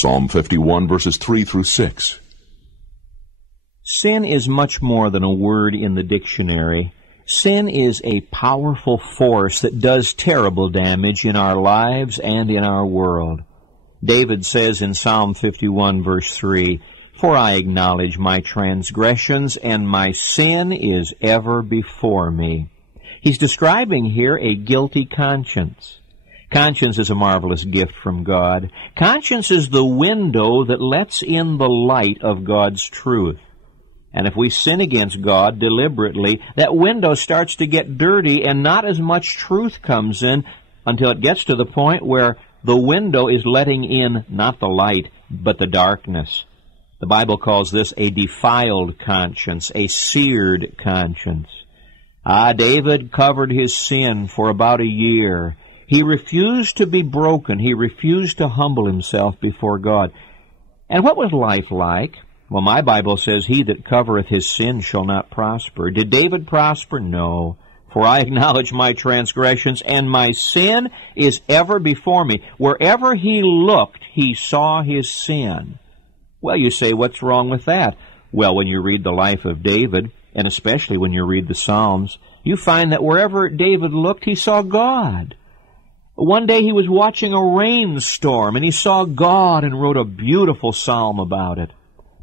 Psalm 51, verses 3 through 6. Sin is much more than a word in the dictionary. Sin is a powerful force that does terrible damage in our lives and in our world. David says in Psalm 51, verse 3, "For I acknowledge my transgressions, and my sin is ever before me." He's describing here a guilty conscience. Conscience is a marvelous gift from God. Conscience is the window that lets in the light of God's truth. And if we sin against God deliberately, that window starts to get dirty and not as much truth comes in until it gets to the point where the window is letting in not the light, but the darkness. The Bible calls this a defiled conscience, a seared conscience. David covered his sin for about a year. He refused to be broken. He refused to humble himself before God. And what was life like? Well, my Bible says, "He that covereth his sin shall not prosper." Did David prosper? No. "For I acknowledge my transgressions, and my sin is ever before me." Wherever he looked, he saw his sin. Well, you say, what's wrong with that? Well, when you read the life of David, and especially when you read the Psalms, you find that wherever David looked, he saw God. One day he was watching a rainstorm, and he saw God and wrote a beautiful psalm about it.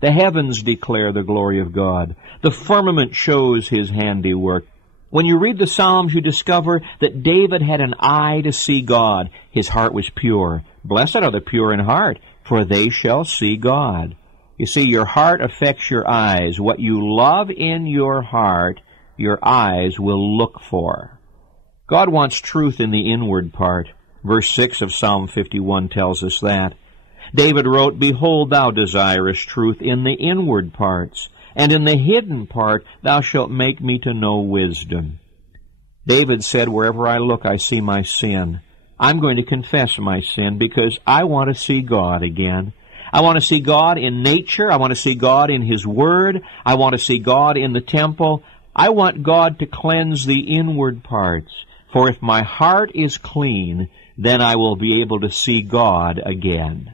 The heavens declare the glory of God. The firmament shows his handiwork. When you read the Psalms, you discover that David had an eye to see God. His heart was pure. Blessed are the pure in heart, for they shall see God. You see, your heart affects your eyes. What you love in your heart, your eyes will look for. God wants truth in the inward part. Verse 6 of Psalm 51 tells us that. David wrote, "Behold, thou desirest truth in the inward parts, and in the hidden part thou shalt make me to know wisdom." David said, "Wherever I look, I see my sin. I'm going to confess my sin because I want to see God again. I want to see God in nature. I want to see God in His Word. I want to see God in the temple. I want God to cleanse the inward parts. For if my heart is clean, then I will be able to see God again."